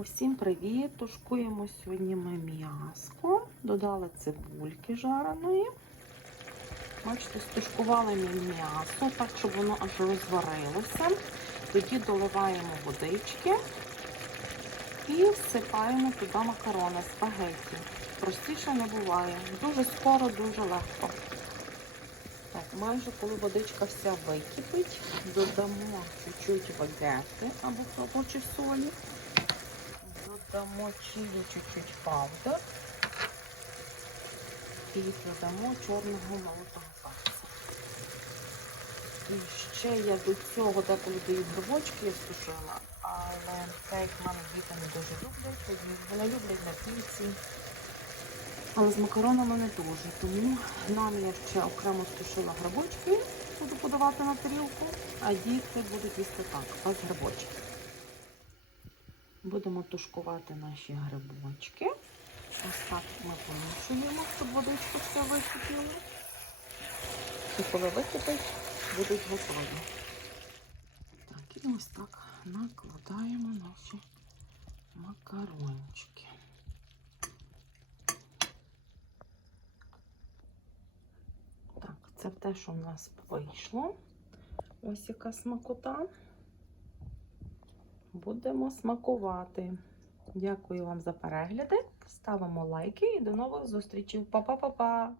Усім привіт! Тушкуємо сьогодні ми м'яско. Додали цибульки жареної. Бачите, стушкували ми м'ясо, так, щоб воно аж розварилося. Тоді доливаємо водички і всипаємо туди макарони, спагетті. Простіше не буває. Дуже скоро, дуже легко. Так, майже коли водичка вся википить, додамо чуть-чуть або або чи солі. Додамо чилі чуть-чуть павдер. І додамо чорного молотого перця. І ще я до цього деколи даю грибочки, я сушила, але так як мене діти не дуже люблять, вони люблять на піці. Але з макаронами не дуже, тому нам я ще окремо стушила грибочки, буду подавати на тарілку, а діти будуть їсти так, без грибочків. Будемо тушкувати наші грибочки. Ось так ми помішуємо, щоб водичка все википіла. І коли википить, будуть готові. Так, і ось так накладаємо наші макарончики. Так, це те, що в нас вийшло. Ось яка смакота. Будемо смакувати. Дякую вам за перегляди. Ставимо лайки і до нових зустрічей. Па-па-па-па!